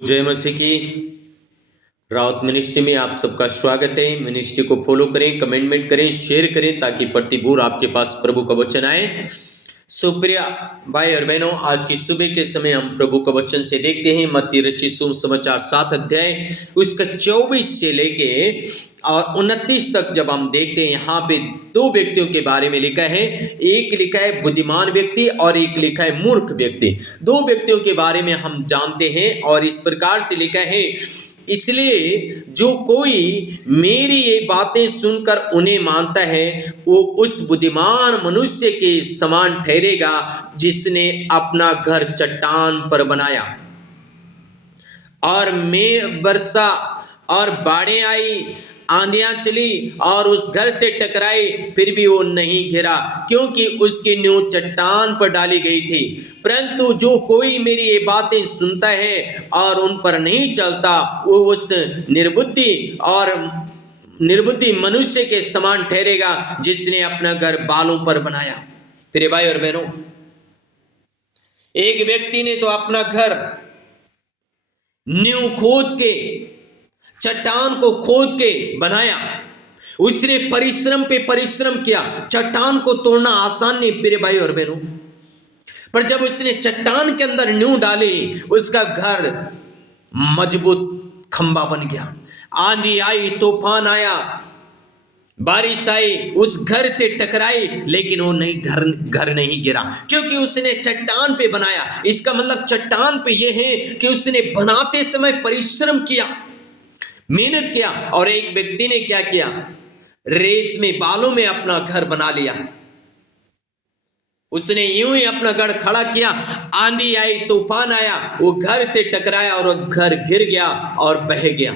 जय मसीह की। राउत मिनिस्ट्री में आप सबका स्वागत है। मिनिस्ट्री को फॉलो करें, कमेंटमेंट करें, शेयर करें ताकि प्रतिभूर आपके पास प्रभु का वचन आए। सुप्रिय भाई और बहनों, आज की सुबह के समय हम प्रभु का वचन से देखते हैं मत्ती रचित सुसमाचार 7 अध्याय उसका 24 से लेके और 29 तक। जब हम देखते हैं यहाँ पे दो व्यक्तियों के बारे में लिखा है। एक लिखा है बुद्धिमान व्यक्ति और एक लिखा है मूर्ख व्यक्ति। दो व्यक्तियों के बारे में हम जानते हैं और इस प्रकार से लिखा है, इसलिए जो कोई मेरी ये बातें सुनकर उन्हें मानता है वो उस बुद्धिमान मनुष्य के समान ठहरेगा जिसने अपना घर चट्टान पर बनाया। और मैं वर्षा और बाढ़ें आई, आंधियां चली और उस घर से टकराई, फिर भी वो नहीं गिरा क्योंकि उसकी नींव चट्टान पर डाली गई थी। परंतु जो कोई मेरी ये बातें सुनता है और उन पर नहीं चलता वो उस निर्बुद्धि मनुष्य के समान ठहरेगा जिसने अपना घर बालों पर बनाया। फिर भाई और बहनों, एक व्यक्ति ने तो अपना घर नींव खोद के, चट्टान को खोद के बनाया। उसने परिश्रम पे परिश्रम किया। चट्टान को तोड़ना आसान नहीं प्रिय भाई और बहनों, पर जब उसने चट्टान के अंदर नींव डाली उसका घर मजबूत खंबा बन गया। आंधी आई, तूफान आया, बारिश आई, उस घर से टकराई, लेकिन वो घर नहीं गिरा क्योंकि उसने चट्टान पे बनाया। इसका मतलब चट्टान पे ये है कि उसने बनाते समय परिश्रम किया, मेहनत किया। और एक व्यक्ति ने क्या किया, रेत में, बालों में अपना घर बना लिया। उसने यूं ही अपना घर खड़ा किया, आंधी आई, तूफान आया, वो घर से टकराया और वो घर गिर गया और बह गया।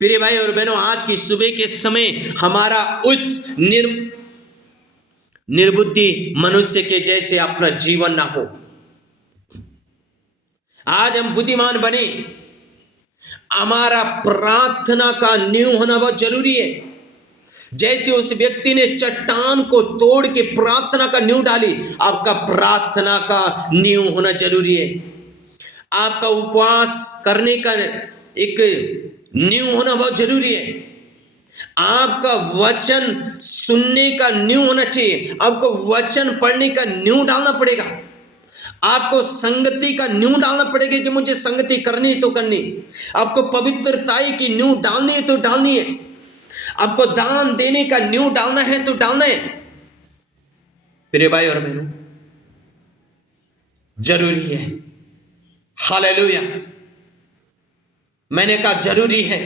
प्रिय भाई और बहनों, आज की सुबह के समय हमारा उस निर्बुद्धि मनुष्य के जैसे अपना जीवन ना हो। आज हम बुद्धिमान बने। हमारा प्रार्थना का नींव होना बहुत जरूरी है। जैसे उस व्यक्ति ने चट्टान को तोड़ के प्रार्थना का नींव डाली, आपका प्रार्थना का नींव होना जरूरी है। आपका उपवास करने का एक नींव होना बहुत जरूरी है। आपका वचन सुनने का नींव होना चाहिए। आपको वचन पढ़ने का नींव डालना पड़ेगा। आपको संगति का नींव डालना पड़ेगा कि मुझे संगति करनी है तो करनी। आपको पवित्रताई की नींव डालनी है तो डालनी है। आपको दान देने का नींव डालना है तो डालना है। प्रिय भाई और बहनों, जरूरी है। हालेलुया। मैंने कहा जरूरी है।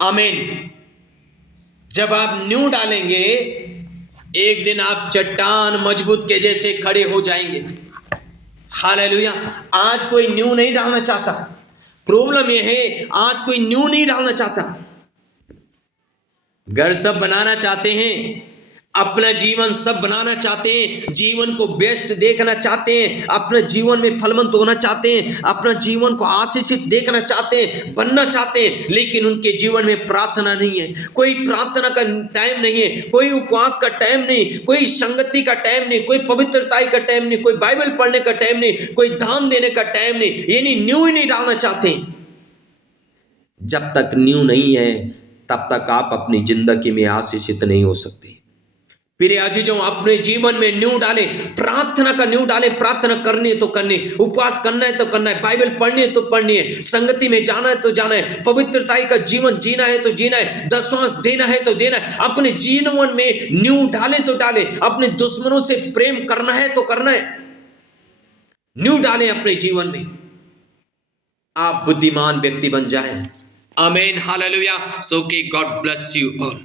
आमीन। जब आप नींव डालेंगे एक दिन आप चट्टान मजबूत के जैसे खड़े हो जाएंगे। हालेलुया। आज कोई नींव नहीं डालना चाहता। प्रॉब्लम यह है, आज कोई नींव नहीं डालना चाहता। घर सब बनाना चाहते हैं, अपना जीवन सब बनाना चाहते हैं, जीवन को बेस्ट देखना चाहते हैं, अपने जीवन में फलवंत होना चाहते हैं, अपना जीवन को आशीषित देखना चाहते हैं, बनना चाहते हैं, लेकिन उनके जीवन में प्रार्थना नहीं है। कोई प्रार्थना का टाइम नहीं है, कोई उपवास का टाइम नहीं, कोई संगति का टाइम नहीं, कोई पवित्रताई का टाइम नहीं, कोई बाइबल पढ़ने का टाइम नहीं, कोई दान देने का टाइम नहीं, यानी नींव ही नहीं डालना चाहते। जब तक नींव नहीं है तब तक आप अपनी जिंदगी में आशीषित नहीं हो सकते। फिर अजीजों, अपने जीवन में नींव डाले, प्रार्थना का नींव डाले। प्रार्थना करनी है तो करनी, उपवास करना है तो करना है, बाइबल पढ़नी है तो पढ़नी है, संगति में जाना है तो जाना है, पवित्रताई का जीवन जीना है तो जीना है, दशवांश देना है तो देना है। अपने जीवन में नींव डाले तो डाले। अपने दुश्मनों से प्रेम करना है तो करना है। नींव डालें अपने जीवन में, आप बुद्धिमान व्यक्ति बन जाएं। आमीन। हालेलुया। सो के गॉड ब्लेस यू ऑल।